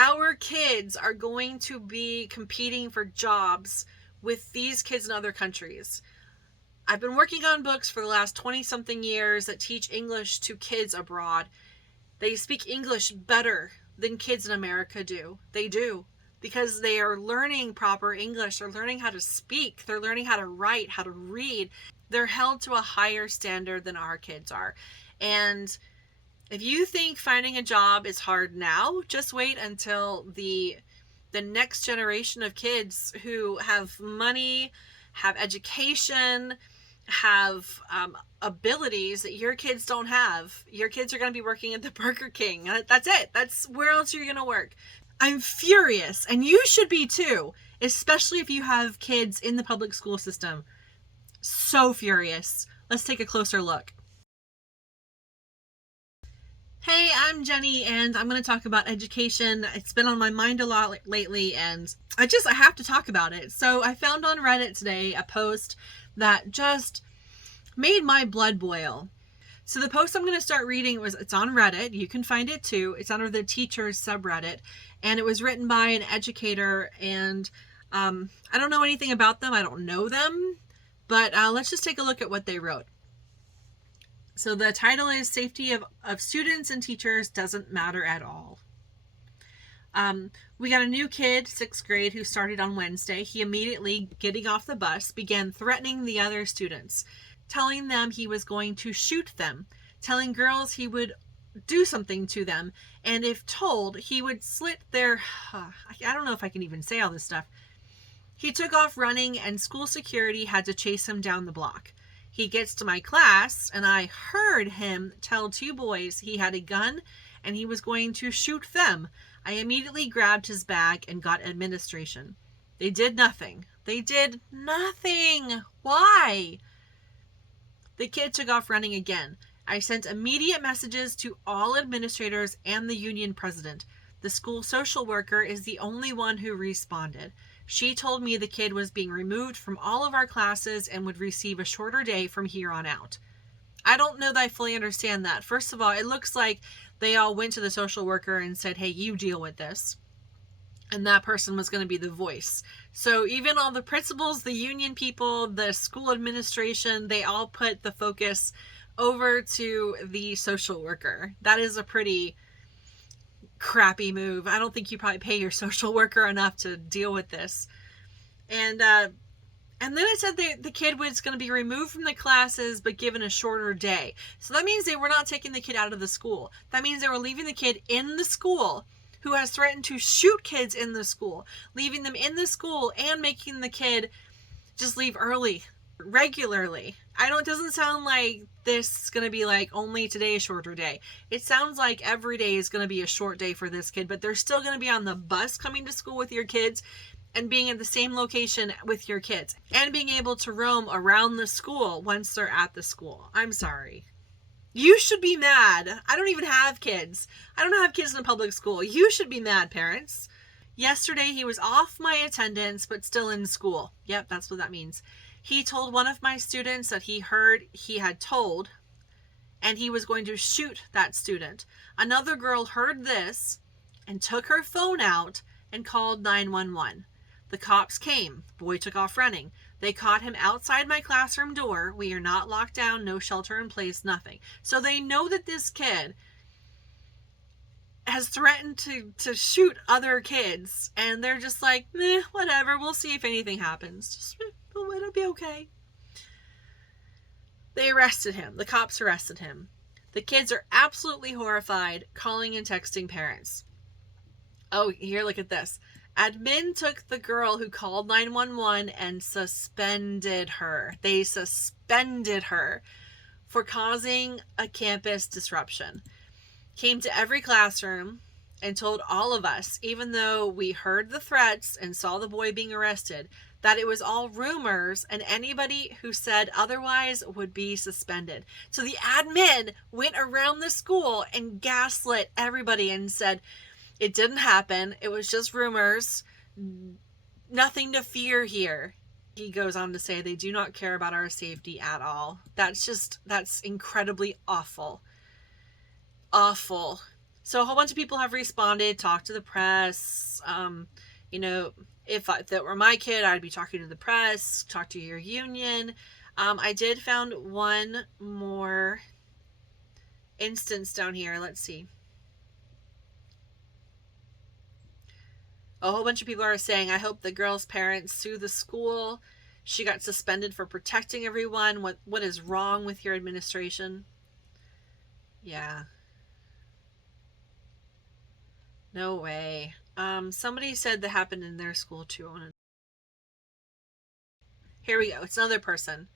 Our kids are going to be competing for jobs with these kids in other countries. I've been working on books for the last 20 something years that teach English to kids abroad. They speak English better than kids in America do. They do. Because they are learning proper English. They're learning how to speak. They're learning how to write, how to read. They're held to a higher standard than our kids are. And if you think finding a job is hard now, just wait until the next generation of kids who have money, have education, have abilities that your kids don't have. Your kids are going to be working at the Burger King. That's it. That's where else you're going to work. I'm furious, and you should be too, especially if you have kids in the public school system. So furious. Let's take a closer look. Hey, I'm Jenny, and I'm going to talk about education. It's been on my mind a lot lately, and I have to talk about it. So I found on Reddit today a post that just made my blood boil. So the post I'm going to start reading it's on Reddit. You can find it too. It's under the teachers subreddit, and it was written by an educator, and I don't know anything about them. I don't know them, but let's just take a look at what they wrote. So the title is Safety of Students and Teachers Doesn't Matter at All. We got a new kid, 6th grade, who started on Wednesday. He immediately, getting off the bus, began threatening the other students, telling them he was going to shoot them, telling girls he would do something to them, and if told, he would slit their... I don't know if I can even say all this stuff. He took off running, and school security had to chase him down the block. He gets to my class, and I heard him tell 2 boys he had a gun and he was going to shoot them. I immediately grabbed his bag and got administration. They did nothing. They did nothing. Why? The kid took off running again. I sent immediate messages to all administrators and the union president. The school social worker is the only one who responded. She told me the kid was being removed from all of our classes and would receive a shorter day from here on out. I don't know that I fully understand that. First of all, it looks like they all went to the social worker and said, hey, you deal with this. And that person was going to be the voice. So even all the principals, the union people, the school administration, they all put the focus over to the social worker. That is a pretty crappy move. I don't think you probably pay your social worker enough to deal with this. And then it said the kid was going to be removed from the classes but given a shorter day. So that means they were not taking the kid out of the school. That means they were leaving the kid in the school, who has threatened to shoot kids in the school, leaving them in the school and making the kid just leave early, regularly. It doesn't sound like this is going to be like only today a shorter day. It sounds like every day is going to be a short day for this kid, but they're still going to be on the bus coming to school with your kids and being at the same location with your kids and being able to roam around the school once they're at the school. I'm sorry. You should be mad. I don't even have kids. I don't have kids in a public school. You should be mad, parents. Yesterday, he was off my attendance, but still in school. Yep, that's what that means. He told one of my students that he heard he had told, and he was going to shoot that student. Another girl heard this and took her phone out and called 911. The cops came. The boy took off running. They caught him outside my classroom door. We are not locked down, no shelter in place, nothing. So they know that this kid has threatened to shoot other kids, and they're just like, whatever, we'll see if anything happens. It'll be okay. They arrested him. The cops arrested him. The kids are absolutely horrified, calling and texting parents. Oh, here, look at this. Admin took the girl who called 911 and suspended her. They suspended her for causing a campus disruption. Came to every classroom and told all of us, even though we heard the threats and saw the boy being arrested, that it was all rumors and anybody who said otherwise would be suspended. So the admin went around the school and gaslit everybody and said, it didn't happen. It was just rumors. Nothing to fear here. He goes on to say they do not care about our safety at all. That's incredibly awful. Awful. So a whole bunch of people have responded, talked to the press. You know, if that were my kid, I'd be talking to the press, talk to your union. I did found one more instance down here. Let's see. A whole bunch of people are saying, I hope the girl's parents sue the school. She got suspended for protecting everyone. What is wrong with your administration? Yeah. No way. Somebody said that happened in their school too. Here we go. It's another person.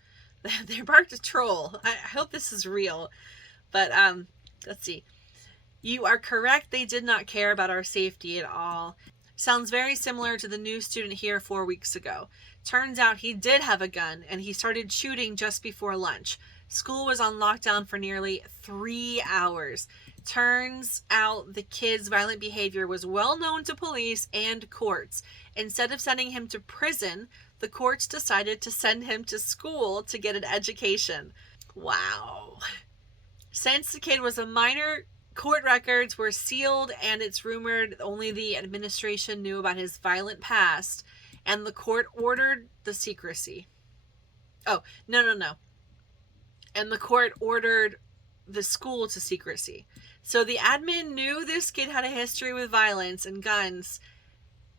They barked a troll. I hope this is real. But let's see. You are correct. They did not care about our safety at all. Sounds very similar to the new student here 4 weeks ago. Turns out he did have a gun and he started shooting just before lunch. School was on lockdown for nearly 3 hours. Turns out the kid's violent behavior was well known to police and courts. Instead of sending him to prison, the courts decided to send him to school to get an education. Wow. Since the kid was a minor, court records were sealed, and it's rumored only the administration knew about his violent past, and the court ordered the secrecy. Oh, no. And the court ordered the school to secrecy. So the admin knew this kid had a history with violence and guns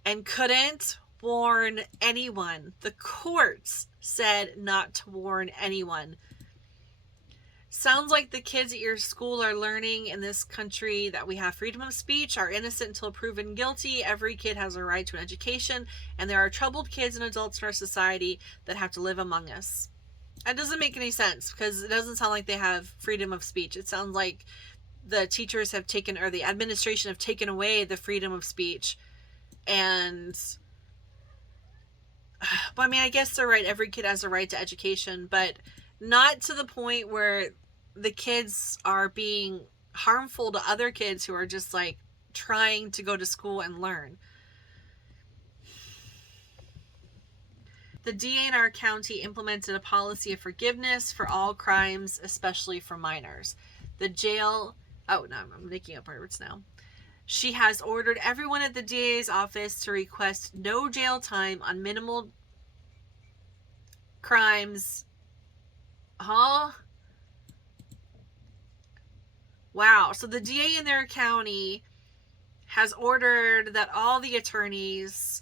and couldn't warn anyone. The courts said not to warn anyone. Sounds like the kids at your school are learning in this country that we have freedom of speech, are innocent until proven guilty. Every kid has a right to an education, and there are troubled kids and adults in our society that have to live among us. That doesn't make any sense, because it doesn't sound like they have freedom of speech. It sounds like the teachers have taken, or the administration have taken away the freedom of speech. And well, I mean, I guess they're right. Every kid has a right to education, but not to the point where the kids are being harmful to other kids who are just like trying to go to school and learn. The DA in our county implemented a policy of forgiveness for all crimes, especially for minors. The jail, oh no, I'm making up words now. She has ordered everyone at the DA's office to request no jail time on minimal crimes. Huh? Wow. So the DA in their county has ordered that all the attorneys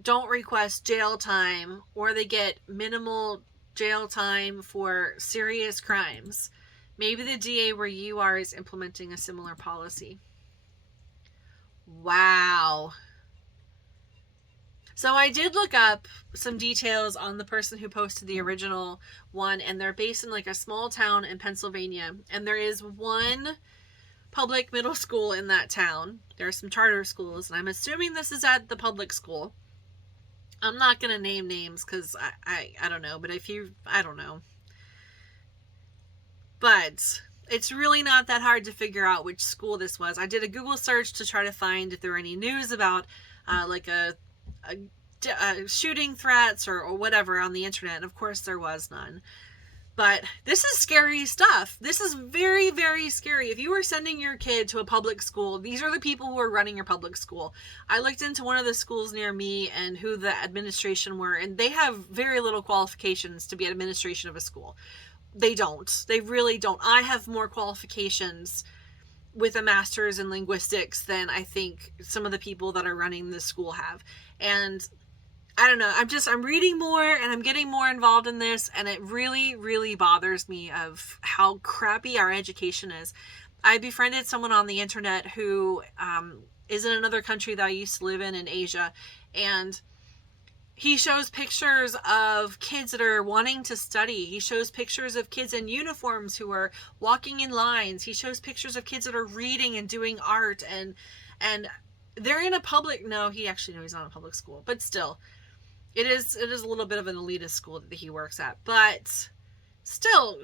don't request jail time, or they get minimal jail time for serious crimes. Maybe the DA where you are is implementing a similar policy. Wow. So I did look up some details on the person who posted the original one, and they're based in like a small town in Pennsylvania, and there is one public middle school in that town. There are some charter schools, and I'm assuming this is at the public school. I'm not going to name names because I don't know, but I don't know. But it's really not that hard to figure out which school this was. I did a Google search to try to find if there were any news about like a shooting threats or whatever on the internet, and of course there was none. But this is scary stuff. This is very, very scary. If you are sending your kid to a public school, these are the people who are running your public school. I looked into one of the schools near me and who the administration were, and they have very little qualifications to be administration of a school. They don't. They really don't. I have more qualifications with a master's in linguistics than I think some of the people that are running the school have. And I don't know. I'm reading more and I'm getting more involved in this, and it really, really bothers me of how crappy our education is. I befriended someone on the internet who is in another country that I used to live in Asia, and he shows pictures of kids that are wanting to study. He shows pictures of kids in uniforms who are walking in lines. He shows pictures of kids that are reading and doing art, and they're in a public, no, he actually, no, he's not in a public school, but still. It is a little bit of an elitist school that he works at, but still,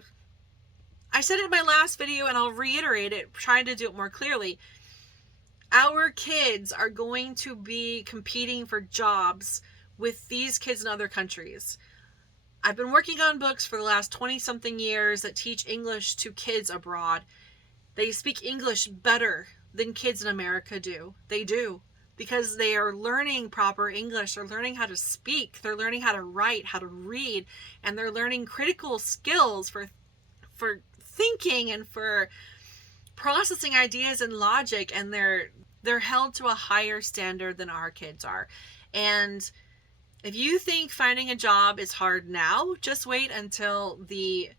I said it in my last video and I'll reiterate it, trying to do it more clearly. Our kids are going to be competing for jobs with these kids in other countries. I've been working on books for the last 20 something years that teach English to kids abroad. They speak English better than kids in America do. They do. Because they are learning proper English. They're learning how to speak. They're learning how to write, how to read. And they're learning critical skills for thinking and for processing ideas and logic. And they're held to a higher standard than our kids are. And if you think finding a job is hard now, just wait until the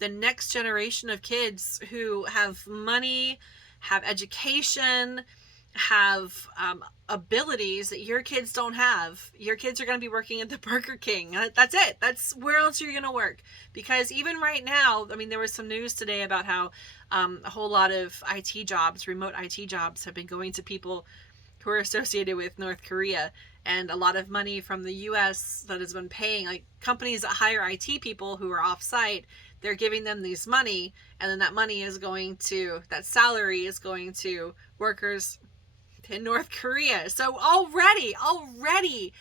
next generation of kids who have money, have education, have abilities that your kids don't have. Your kids are going to be working at the Burger King. That's it. That's where else you're going to work. Because even right now, I mean, there was some news today about how a whole lot of IT jobs, remote IT jobs, have been going to people who are associated with North Korea. And a lot of money from the US that has been paying, like companies that hire IT people who are off-site, they're giving them these money, and then that money is going to, that salary is going to workers in North Korea. So already,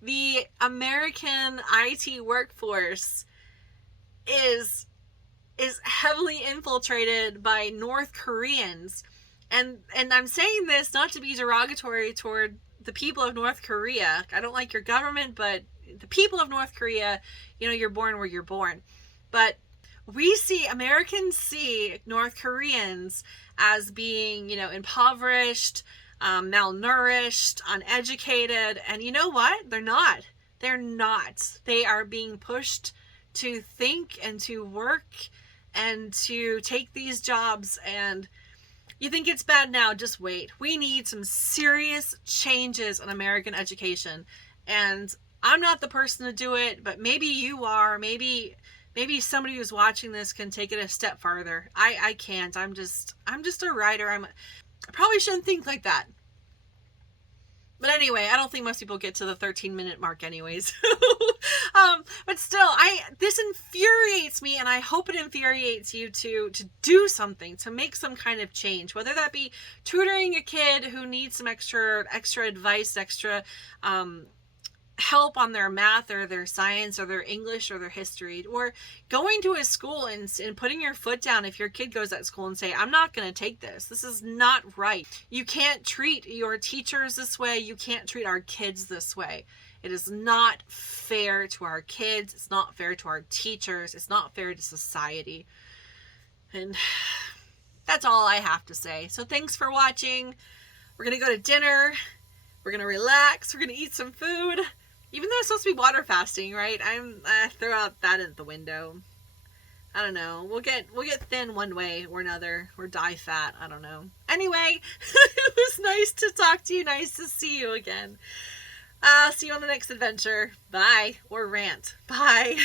the American IT workforce is heavily infiltrated by North Koreans. And I'm saying this not to be derogatory toward the people of North Korea. I don't like your government, but the people of North Korea, you're born where you're born. But Americans see North Koreans as being, impoverished, malnourished, uneducated. And you know what? They're not. They are being pushed to think and to work and to take these jobs. And you think it's bad now, just wait. We need some serious changes in American education. And I'm not the person to do it, but maybe you are. Maybe somebody who's watching this can take it a step farther. I can't. I'm just a writer. I probably shouldn't think like that. But anyway, I don't think most people get to the 13-minute mark anyways. But still, this infuriates me, and I hope it infuriates you to do something, to make some kind of change, whether that be tutoring a kid who needs some extra advice, extra help on their math or their science or their English or their history, or going to a school and putting your foot down if your kid goes at school and say, I'm not going to take this. This is not right. You can't treat your teachers this way. You can't treat our kids this way. It is not fair to our kids. It's not fair to our teachers. It's not fair to society. And that's all I have to say. So thanks for watching. We're going to go to dinner. We're going to relax. We're going to eat some food. Even though it's supposed to be water fasting, right? I throw out that at the window. I don't know. We'll get thin one way or another, or die fat. I don't know. Anyway, it was nice to talk to you. Nice to see you again. See you on the next adventure. Bye. Or rant. Bye.